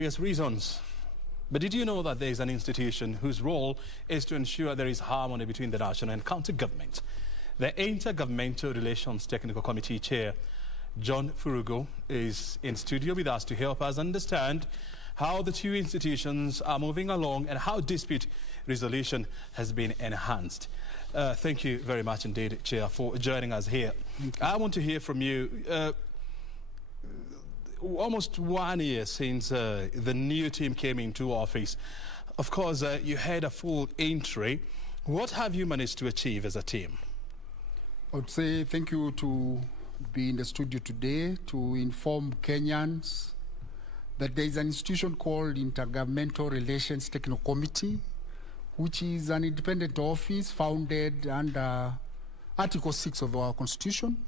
various reasons. But did you know that there is an institution whose role is to ensure there is harmony between the national and county government? The Inter-Governmental Relations Technical Committee Chair, John Mburugu, is in studio with us to help us understand how the two institutions are moving along and how dispute resolution has been enhanced. Thank you very much indeed, Chair, for joining us here. I want to hear from you. Almost 1 year since the new team came into office. Of course, you had a full entry. What have you managed to achieve as a team? I would say thank you to be in the studio today to inform Kenyans that there is an institution called Inter-Governmental Relations Technical Committee, which is an independent office founded under Article 6 of our Constitution,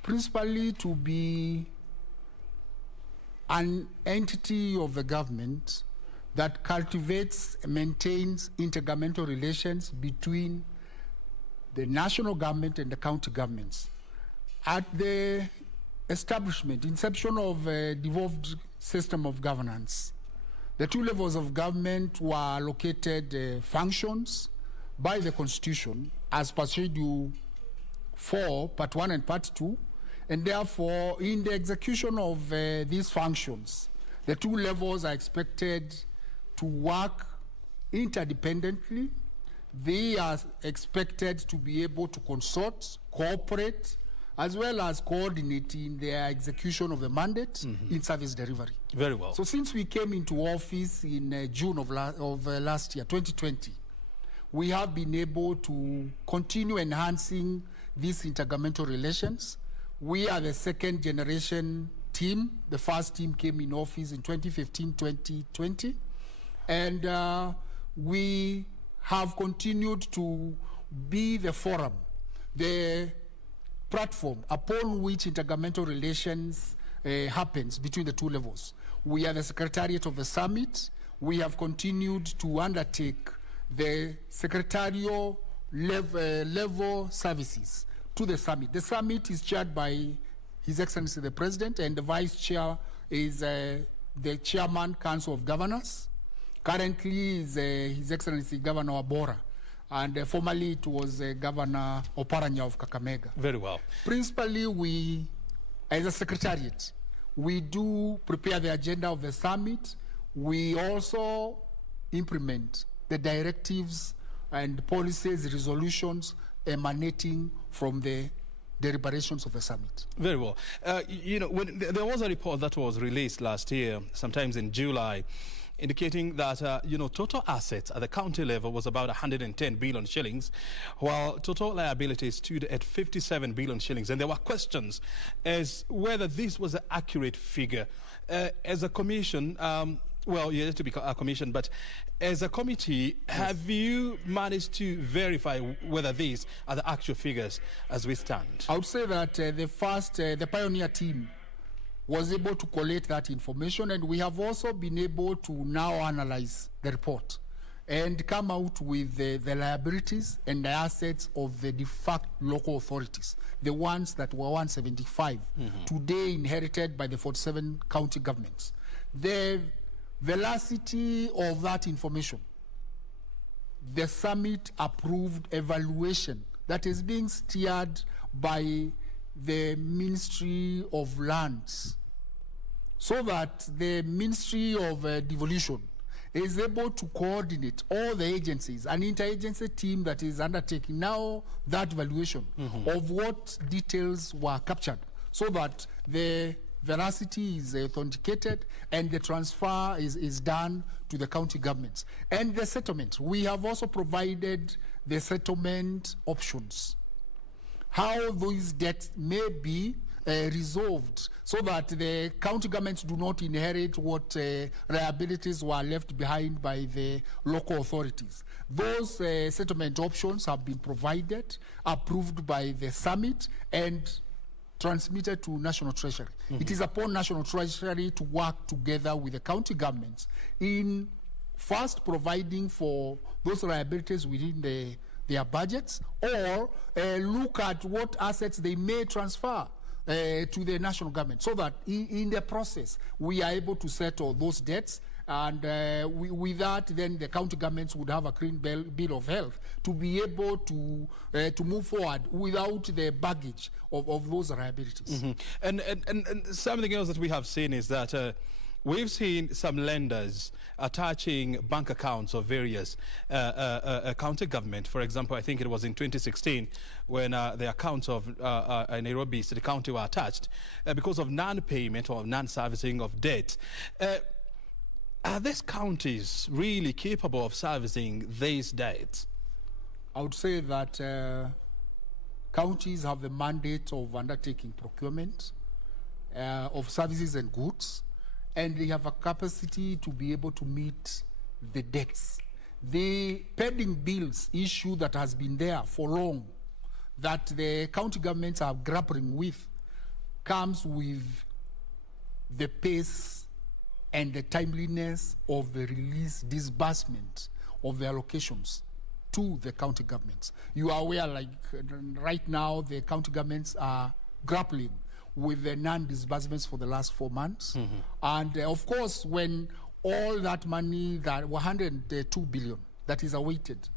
principally to be an entity of the government that cultivates and maintains intergovernmental relations between the national government and the county governments. At the inception of a devolved system of governance, the two levels of government were allocated functions by the Constitution as per Schedule 4, Part 1 and Part 2, and therefore, in the execution of these functions, the two levels are expected to work interdependently. They are expected to be able to consult, cooperate, as well as coordinate in their execution of the mandate in service delivery. Very well. So since we came into office in June of last year, 2020, we have been able to continue enhancing these intergovernmental relations. We are the second generation team. The first team came in office in 2015-2020. And we have continued to be the forum, the platform upon which intergovernmental relations happens between the two levels. We are the secretariat of the summit. We have continued to undertake the secretarial level services to the summit. The summit is chaired by His Excellency the President, and the Vice Chair is the Chairman, Council of Governors. Currently is His Excellency Governor Abora, and formerly it was Governor Oparanya of Kakamega. Very well. Principally, we, as a secretariat, we do prepare the agenda of the summit. We also implement the directives and policies, resolutions emanating from the deliberations of the summit. Very well. There was a report that was released last year, sometimes in July, indicating that, total assets at the county level was about 110 billion shillings, while total liabilities stood at 57 billion shillings. And there were questions as whether this was an accurate figure. As a commission, well, you have to be a commission, but as a committee, yes, have you managed to verify whether these are the actual figures as we stand? I would say that the pioneer team was able to collate that information, and we have also been able to now analyze the report and come out with the liabilities and the assets of the de facto local authorities, the ones that were 175, today inherited by the 47 county governments. The velocity of that information, the summit approved evaluation that is being steered by the Ministry of Lands, so that the Ministry of Devolution is able to coordinate all the agencies, an interagency team that is undertaking now that valuation of what details were captured, so that the veracity is authenticated and the transfer is done to the county governments. And the settlement, we have also provided the settlement options, how those debts may be resolved, so that the county governments do not inherit what liabilities were left behind by the local authorities. Those settlement options have been provided, approved by the summit, and transmitted to National Treasury. It is upon National Treasury to work together with the county governments in first providing for those liabilities within their budgets, or look at what assets they may transfer to the national government, so that in the process we are able to settle those debts And with that, then the county governments would have a clean bill of health to be able to move forward without the baggage of those liabilities. And something else that we have seen is that we've seen some lenders attaching bank accounts of various county government. For example, I think it was in 2016 when the accounts of Nairobi City County were attached because of non-payment or non-servicing of debt. Are these counties really capable of servicing these debts? I would say that counties have the mandate of undertaking procurement of services and goods, and they have a capacity to be able to meet the debts. The pending bills issue that has been there for long, that the county governments are grappling with, comes with the pace and the timeliness of the release, disbursement of the allocations to the county governments. You are aware, like right now, the county governments are grappling with the non-disbursements for the last 4 months. And of course, when all that money, that 102 billion that is awaited,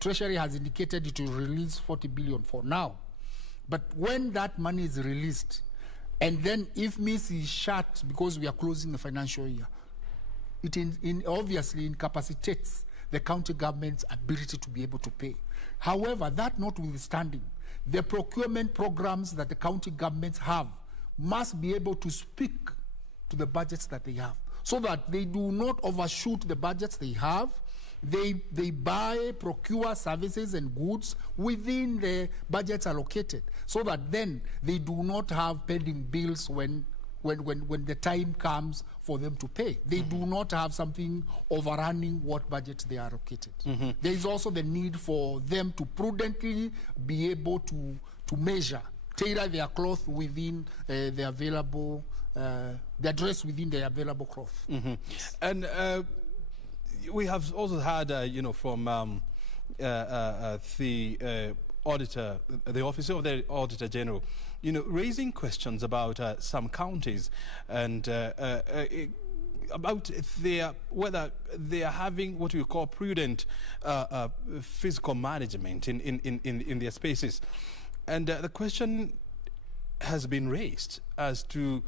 Treasury has indicated it will release 40 billion for now. But when that money is released, and then if MIS is shut because we are closing the financial year, it obviously incapacitates the county government's ability to be able to pay. However, that notwithstanding, the procurement programs that the county governments have must be able to speak to the budgets that they have, so that they do not overshoot the budgets they have. They buy, procure services and goods within the budgets allocated, so that then they do not have pending bills when the time comes for them to pay. They do not have something overrunning what budget they are allocated. There is also the need for them to prudently be able to measure, tailor their cloth within the available, their dress within the available cloth. Yes. And we have also had, from the auditor, the Office of the Auditor General, raising questions about some counties and about whether they are having what we call prudent fiscal management in their spaces. And the question has been raised as to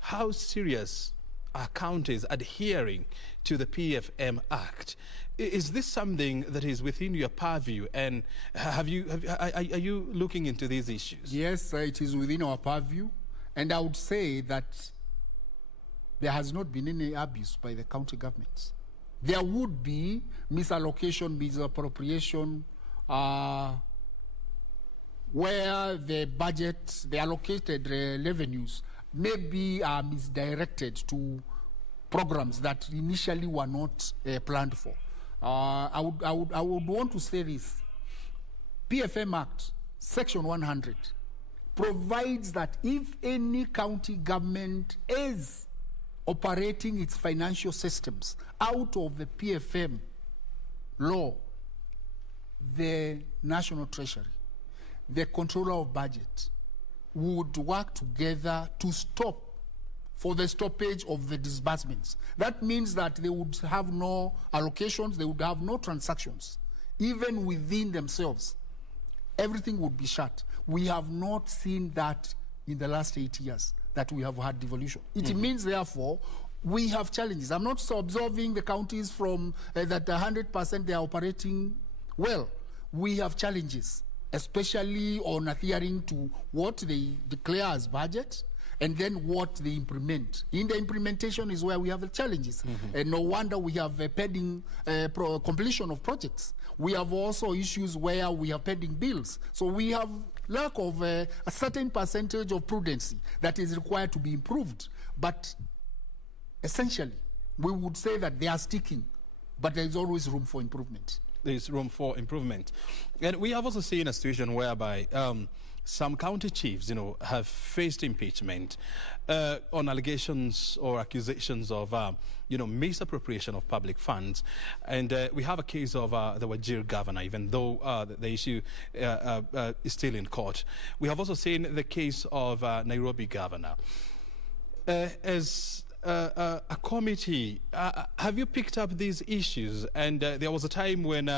how serious are counties adhering to the PFM Act. Is this something that is within your purview, and are you looking into these issues? Yes, it is within our purview, and I would say that there has not been any abuse by the county governments. There would be misallocation, misappropriation, where the budget, the allocated revenues maybe are misdirected to programs that initially were not planned for. I would want to say this. PFM Act, Section 100, provides that if any county government is operating its financial systems out of the PFM law, the National Treasury, the Controller of Budget, would work together to stop for the stoppage of the disbursements. That means that they would have no allocations, they would have no transactions, even within themselves. Everything would be shut. We have not seen that in the last 8 years that we have had devolution. It means, therefore, we have challenges. I'm not so absolving the counties from that 100% they are operating well. We have challenges, especially on adhering to what they declare as budget and then what they implement. In the implementation is where we have the challenges. And no wonder we have a pending completion of projects. We have also issues where we have pending bills. So we have lack of a certain percentage of prudency that is required to be improved. But essentially, we would say that they are sticking, but there is always room for improvement. There is room for improvement. And we have also seen a situation whereby some county chiefs, have faced impeachment on allegations or accusations of, misappropriation of public funds. And we have a case of the Wajir governor, even though the issue is still in court. We have also seen the case of Nairobi governor. As a committee. Have you picked up these issues? And there was a time when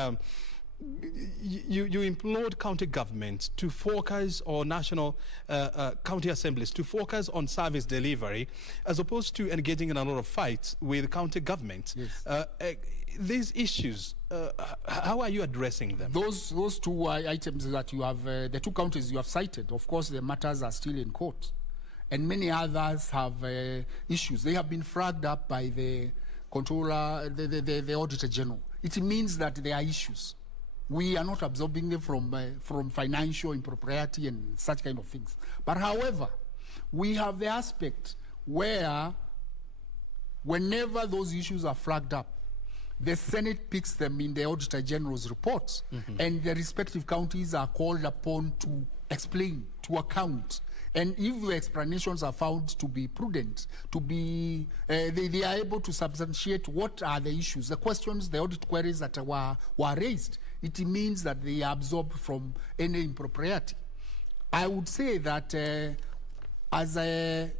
you implored county governments to focus, or national county assemblies to focus on service delivery, as opposed to engaging in a lot of fights with county governments. Yes. These issues, how are you addressing them? Those two items that you have, the two counties you have cited, of course, the matters are still in court. And many others have issues. They have been flagged up by the controller, the Auditor General. It means that there are issues. We are not absorbing them from financial impropriety and such kind of things. But however, we have the aspect where whenever those issues are flagged up, the Senate picks them in the Auditor General's reports, and the respective counties are called upon to explain, to account. And if the explanations are found to be prudent, to be, they are able to substantiate what are the issues, the questions, the audit queries that were raised, it means that they are absorbed from any impropriety. I would say that as an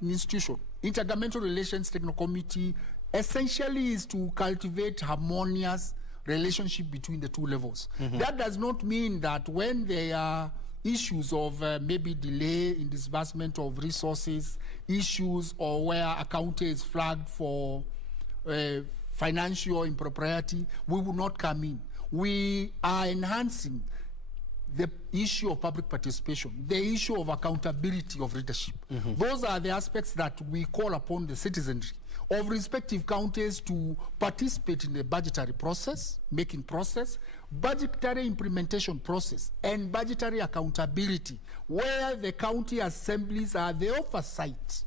institution, Inter-Governmental Relations Technical Committee essentially is to cultivate harmonious relationship between the two levels. That does not mean that when there are issues of maybe delay in disbursement of resources, issues or where a county is flagged for financial impropriety, we will not come in. We are enhancing the issue of public participation, the issue of accountability of leadership. Those are the aspects that we call upon the citizenry of respective counties to participate in the budgetary process, making process, budgetary implementation process, and budgetary accountability, where the county assemblies are the oversight.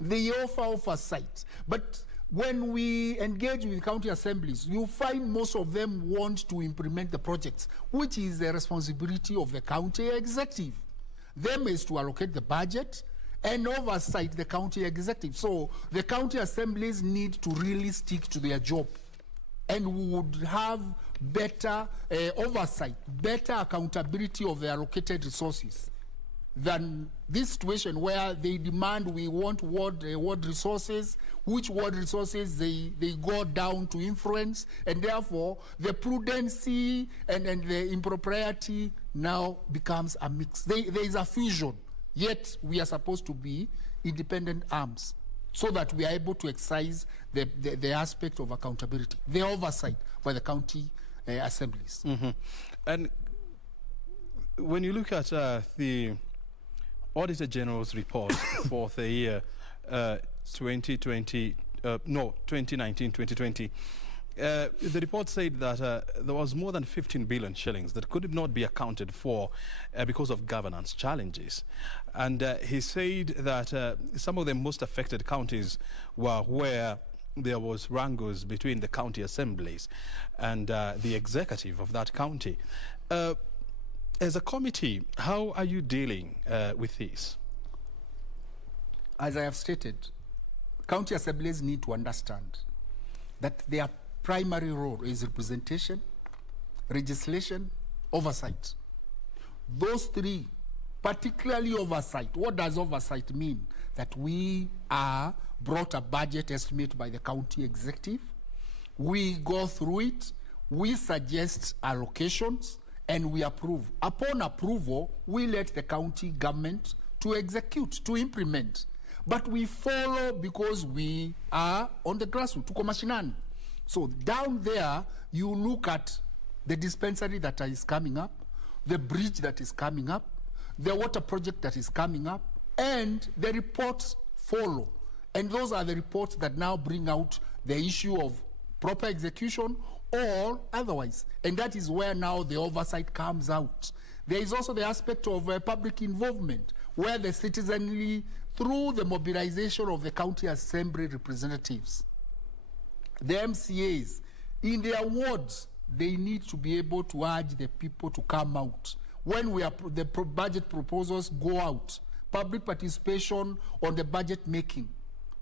They offer oversight. But when we engage with county assemblies, you find most of them want to implement the projects, which is the responsibility of the county executive. Them is to allocate the budget and oversight the county executive. So the county assemblies need to really stick to their job, and we would have better oversight, better accountability of the allocated resources than this situation where they demand we want ward resources, which ward resources they go down to influence, and therefore the prudency and the impropriety now becomes a mix. There is a fusion, yet we are supposed to be independent arms so that we are able to exercise the aspect of accountability, the oversight by the county assemblies. And when you look at the Auditor General's report for the year 2019-2020, the report said that there was more than 15 billion shillings that could not be accounted for because of governance challenges. And he said that some of the most affected counties were where there was wrangles between the county assemblies and the executive of that county. As a committee, how are you dealing with this? As I have stated, county assemblies need to understand that their primary role is representation, legislation, oversight. Those three, particularly oversight. What does oversight mean? That we are brought a budget estimate by the county executive, we go through it, we suggest allocations, and we approve. Upon approval, we let the county government to execute, to implement. But we follow because we are on the grassroots, to mashinani. So down there, you look at the dispensary that is coming up, the bridge that is coming up, the water project that is coming up, and the reports follow. And those are the reports that now bring out the issue of proper execution or otherwise. And that is where now the oversight comes out. There is also the aspect of public involvement, where the citizenry, through the mobilization of the county assembly representatives, the MCAs, in their wards, they need to be able to urge the people to come out. When the budget proposals go out, public participation on the budget making,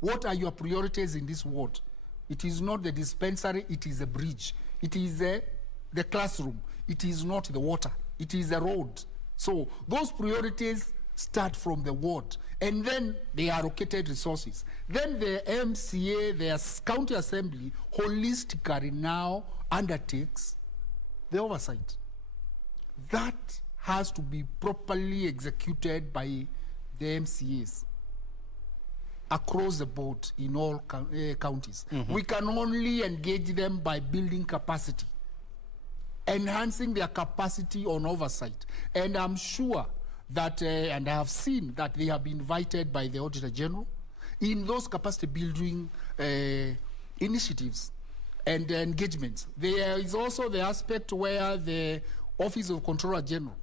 what are your priorities in this ward? It is not the dispensary, it is a bridge. It is the classroom. It is not the water. It is the road. So those priorities start from the ward, and then they allocated resources. Then the MCA, the county assembly, holistically now undertakes the oversight. That has to be properly executed by the MCAs across the board in all counties. We can only engage them by building capacity, enhancing their capacity on oversight. And I'm sure that, and I have seen that they have been invited by the Auditor General in those capacity building initiatives and engagements. There is also the aspect where the Office of Controller General,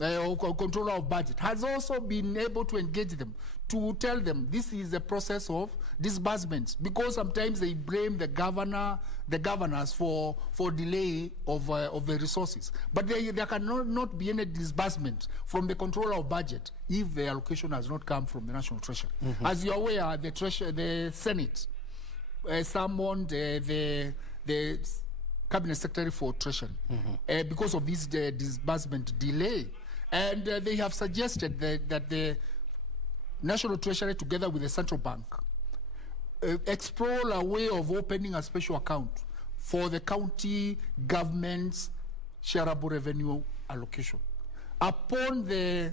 or Controller of Budget, has also been able to engage them, to tell them this is a process of disbursements, because sometimes they blame the governors for delay of the resources. But there cannot be any disbursement from the Controller of Budget if the allocation has not come from the National Treasury. As you're aware, the Senate summoned the Cabinet Secretary for Treasury because of this disbursement delay. And they have suggested that the National Treasury, together with the Central Bank, explore a way of opening a special account for the county government's shareable revenue allocation. Upon the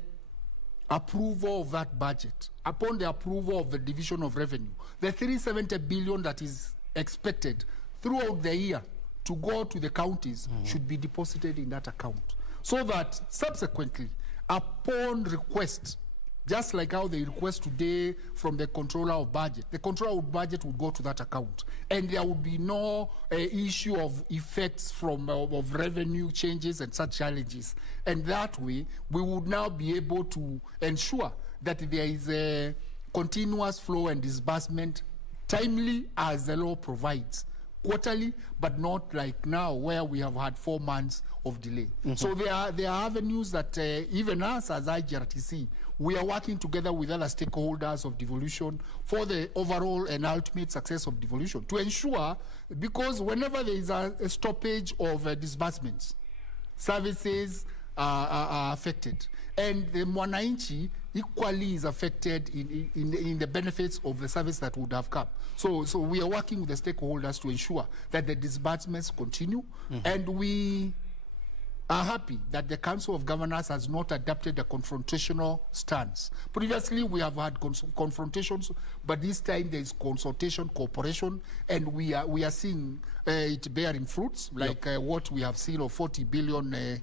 approval of that budget, upon the approval of the division of revenue, the 370 billion that is expected throughout the year to go to the counties should be deposited in that account, so that subsequently, upon request, just like how they request today from the Controller of Budget, the Controller of Budget would go to that account, and there would be no issue of effects from of revenue changes and such challenges. And that way, we would now be able to ensure that there is a continuous flow and disbursement, timely as the law provides, quarterly, but not like now where we have had 4 months of delay. So there are avenues that even us as IGRTC, we are working together with other stakeholders of devolution for the overall and ultimate success of devolution, to ensure, because whenever there is a stoppage of disbursements, services are affected, and the mwananchi equally is affected in the benefits of the service that would have come. So we are working with the stakeholders to ensure that the disbursements continue, and we are happy that the Council of Governors has not adopted a confrontational stance. Previously, we have had confrontations, but this time there is consultation, cooperation, and we are seeing it bearing fruits, like what we have seen of 40 billion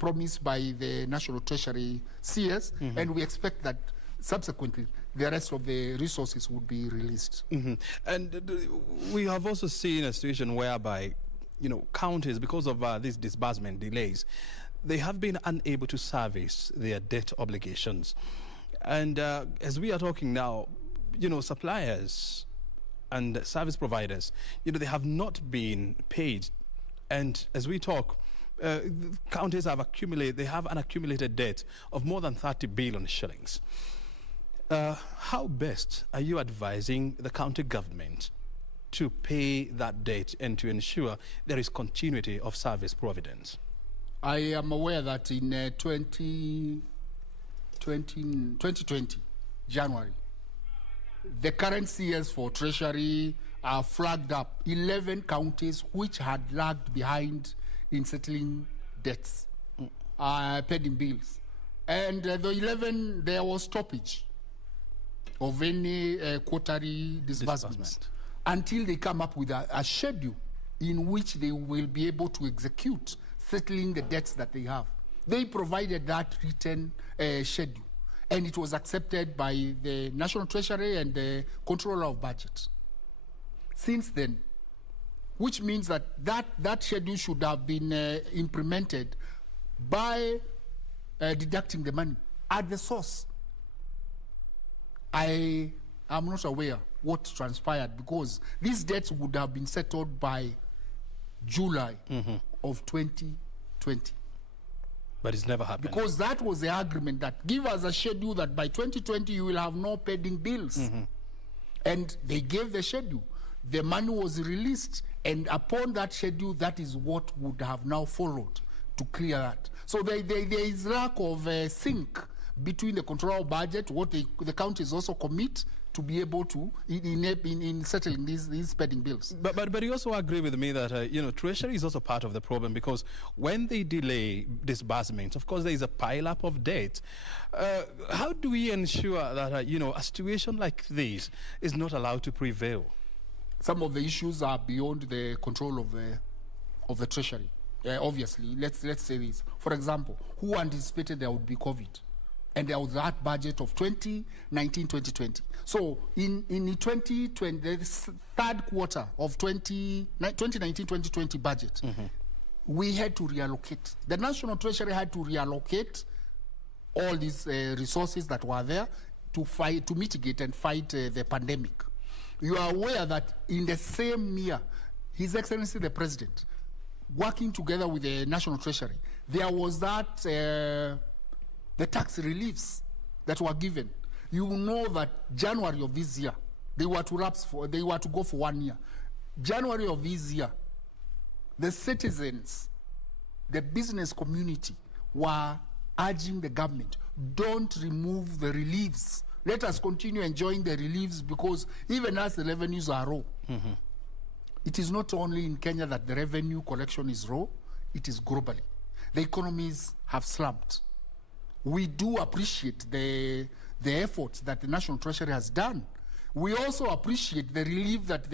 promised by the National Treasury CS, and we expect that subsequently the rest of the resources would be released. And we have also seen a situation whereby, you know, counties, because of these disbursement delays, they have been unable to service their debt obligations. And as we are talking now, you know, suppliers and service providers, you know, they have not been paid. And as we talk, counties have an accumulated debt of more than 30 billion shillings. How best are you advising the county government to pay that debt and to ensure there is continuity of service providence? I am aware that in 2020, January, the current CS for Treasury flagged up 11 counties which had lagged behind in settling debts, pending bills. And the 11, there was stoppage of any quarterly disbursements until they come up with a schedule in which they will be able to execute settling the debts that they have. They provided that written schedule, and it was accepted by the National Treasury and the Controller of Budget. Since then, which means that schedule should have been implemented by deducting the money at the source. I am not aware what transpired, because these debts would have been settled by July of 2020. But it's never happened. Because that was the agreement, that give us a schedule that by 2020 you will have no pending bills. And they gave the schedule. The money was released, and upon that schedule, that is what would have now followed to clear that. So there is lack of sync between the control of budget, what the counties also commit to be able to in settling these spending bills. But you also agree with me that Treasury is also part of the problem, because when they delay disbursements, of course there is a pile-up of debt. How do we ensure that a situation like this is not allowed to prevail? Some of the issues are beyond the control of the Treasury. Obviously, let's say this. For example, who anticipated there would be COVID? And there was that budget of 2019-2020. So in 2020, the third quarter of 2019-2020 budget, we had to reallocate. The National Treasury had to reallocate all these resources that were there to mitigate and fight the pandemic. You are aware that in the same year, His Excellency the President, working together with the National Treasury, there was that the tax reliefs that were given. You know that January of this year, they were to go for 1 year. January of this year, the citizens, the business community were urging the government, don't remove the reliefs. Let us continue enjoying the reliefs, because even as the revenues are raw, it is not only in Kenya that the revenue collection is raw, it is globally. The economies have slumped. We do appreciate the efforts that the National Treasury has done. We also appreciate the relief that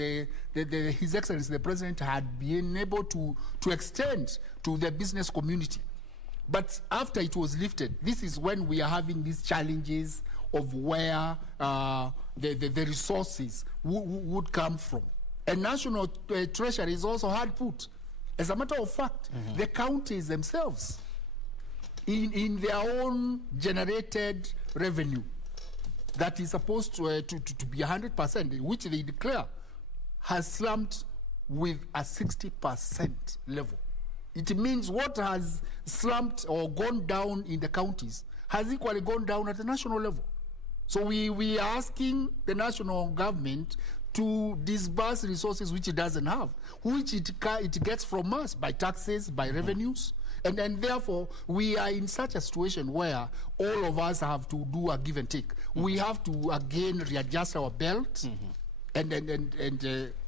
His Excellency the President had been able to extend to the business community. But after it was lifted, this is when we are having these challenges of where the resources would come from. And National Treasury is also hard put. As a matter of fact, the counties themselves, in their own generated revenue that is supposed to be 100%, which they declare, has slumped with a 60% level. It means what has slumped or gone down in the counties has equally gone down at the national level. So we are asking the national government to disburse resources which it doesn't have, which it gets from us by taxes, by revenues. And therefore, we are in such a situation where all of us have to do a give and take. We have to, again, readjust our belt and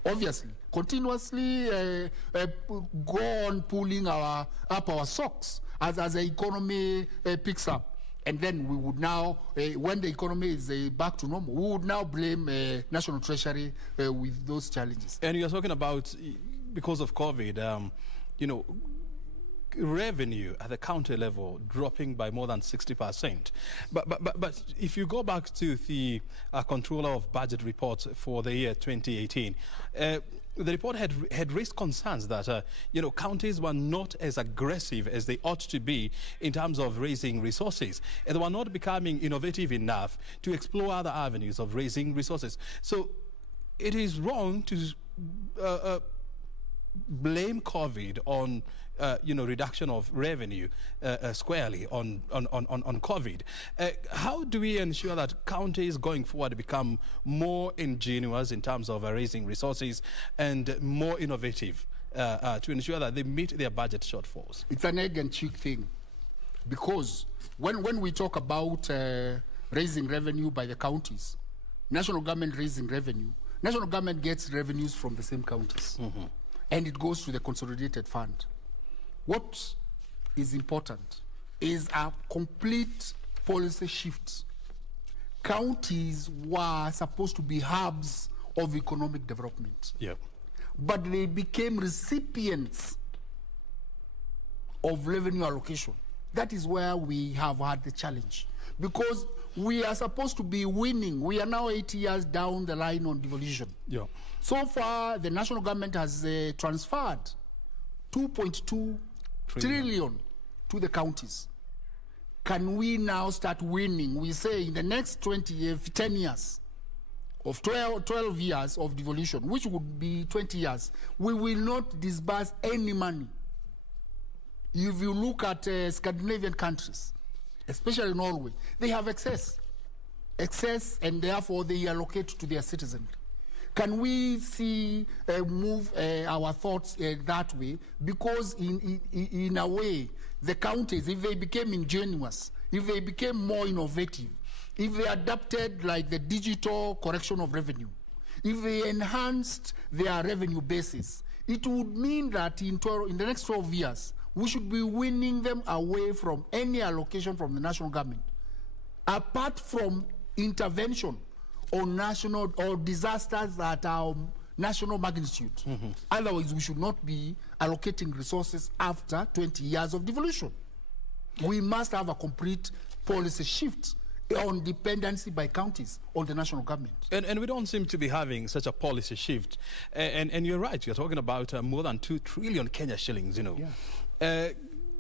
obviously, continuously go on pulling up our socks as the economy picks up. And then we would now, when the economy is back to normal, we would now blame National Treasury with those challenges. And you're talking about, because of COVID, revenue at the county level dropping by more than 60%. But if you go back to the Controller of Budget report for the year 2018, the report had raised concerns that counties were not as aggressive as they ought to be in terms of raising resources, and they were not becoming innovative enough to explore other avenues of raising resources. So it is wrong to blame COVID on reduction of revenue squarely on COVID. How do we ensure that counties going forward become more ingenious in terms of raising resources and more innovative to ensure that they meet their budget shortfalls? It's an egg and chick thing, because when we talk about raising revenue by the counties, national government raising revenue, national government gets revenues from the same counties, and it goes to the consolidated fund. What is important is a complete policy shift. Counties were supposed to be hubs of economic development, but they became recipients of revenue allocation. That is where we have had the challenge, because we are supposed to be winning. We are now 8 years down the line on devolution. So far, the national government has transferred 2.2 trillion to the counties. Can we now start winning? We say in the next 10 years of 12 years of devolution, which would be 20 years, we will not disburse any money. If you look at Scandinavian countries, especially Norway, they have excess, and therefore they allocate to their citizens. Can we move our thoughts that way? Because in a way, the counties, if they became ingenuous, if they became more innovative, if they adapted like the digital correction of revenue, if they enhanced their revenue basis, it would mean that in the next 12 years, we should be winning them away from any allocation from the national government, apart from intervention on national or disasters that are national magnitude. Otherwise, we should not be allocating resources after 20 years of devolution. We must have a complete policy shift on dependency by counties on the national government. And we don't seem to be having such a policy shift. And you're right, you're talking about more than 2 trillion Kenya shillings, you know. Yeah.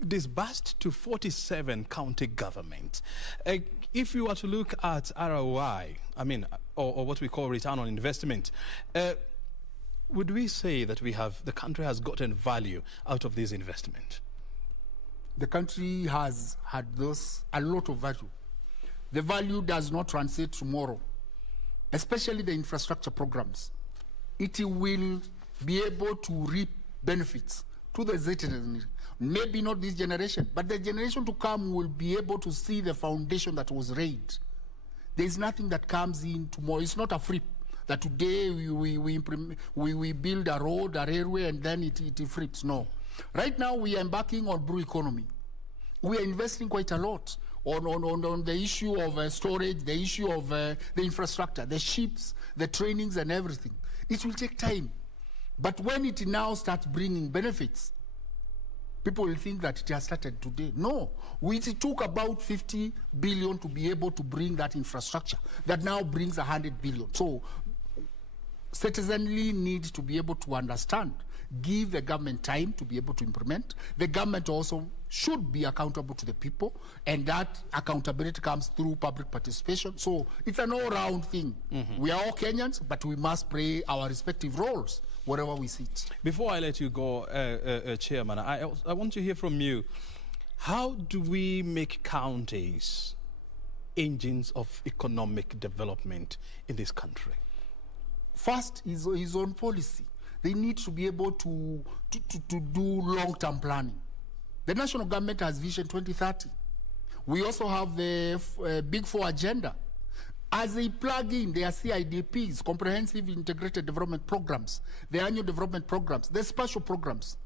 Disbursed to 47 county governments. If you were to look at ROI, I mean, or what we call return on investment, would we say that the country has gotten value out of this investment? The country has had a lot of value. The value does not translate tomorrow, especially the infrastructure programs. It will be able to reap benefits to the citizens. Maybe not this generation, but the generation to come will be able to see the foundation that was laid. There is nothing that comes in tomorrow. It's not a free, that today we build a road, a railway, and then it flips. No. Right now we are embarking on blue economy. We are investing quite a lot on the issue of storage, the issue of the infrastructure, the ships, the trainings and everything. It will take time. But when it now starts bringing benefits, people will think that it has started today. No, it took about 50 billion to be able to bring that infrastructure that now brings 100 billion. So citizenry needs to be able to understand, give the government time to be able to implement. The government also should be accountable to the people, and that accountability comes through public participation. So it's an all-round thing. We are all Kenyans, but we must play our respective roles wherever we sit. Before I let you go, Chairman, I want to hear from you. How do we make counties engines of economic development in this country? First is on policy. They need to be able to do long-term planning. The national government has Vision 2030. We also have the Big Four agenda. As they plug in their CIDPs, Comprehensive Integrated Development Programs, the annual development programs, the special programs,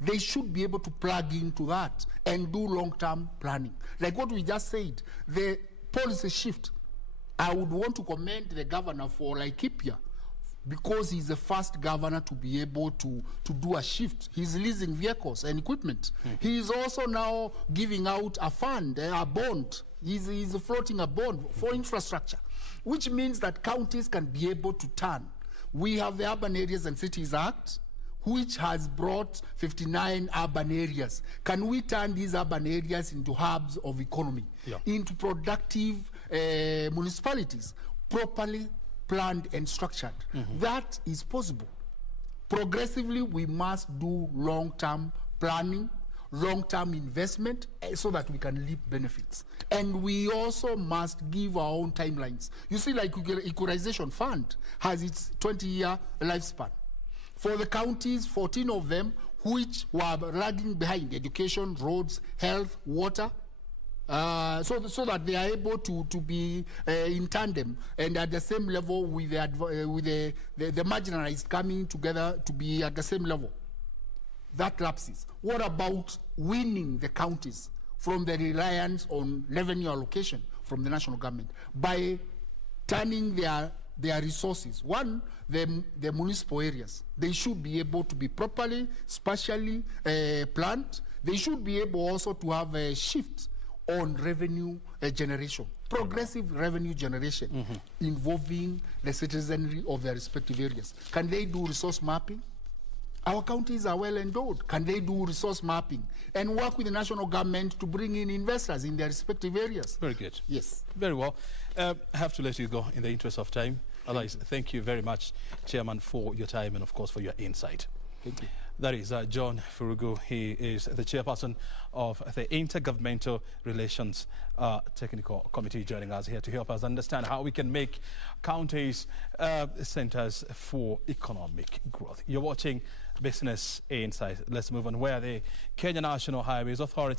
they should be able to plug into that and do long-term planning. Like what we just said, the policy shift. I would want to commend the governor for Laikipia, because he's the first governor to be able to do a shift. He's leasing vehicles and equipment. He is also now giving out a fund, a bond. He's floating a bond for infrastructure, which means that counties can be able to turn. We have the Urban Areas and Cities Act, which has brought 59 urban areas. Can we turn these urban areas into hubs of economy, into productive municipalities, properly planned and structured? That is possible. Progressively, we must do long-term planning, long-term investment, so that we can reap benefits. And we also must give our own timelines. You see, like Equalization Fund has its 20-year lifespan. For the counties, 14 of them, which were lagging behind education, roads, health, water, so that they are able to be in tandem and at the same level with the marginalized coming together to be at the same level. That lapses. What about winning the counties from the reliance on revenue allocation from the national government by turning their resources? One, the municipal areas, they should be able to be properly, spatially planned. They should be able also to have a shift on revenue generation, progressive revenue generation, involving the citizenry of their respective areas. Can they do resource mapping? Our counties are well endowed. Can they do resource mapping and work with the national government to bring in investors in their respective areas? Very good. Yes. Very well. I have to let you go in the interest of time. Otherwise, thank you very much, Chairman, for your time and, of course, for your insight. Thank you. That is John Mburugu. He is the chairperson of the Inter-Governmental Relations Technical Committee, joining us here to help us understand how we can make counties centers for economic growth. You're watching Business Insight. Let's move on, where the Kenya National Highways Authority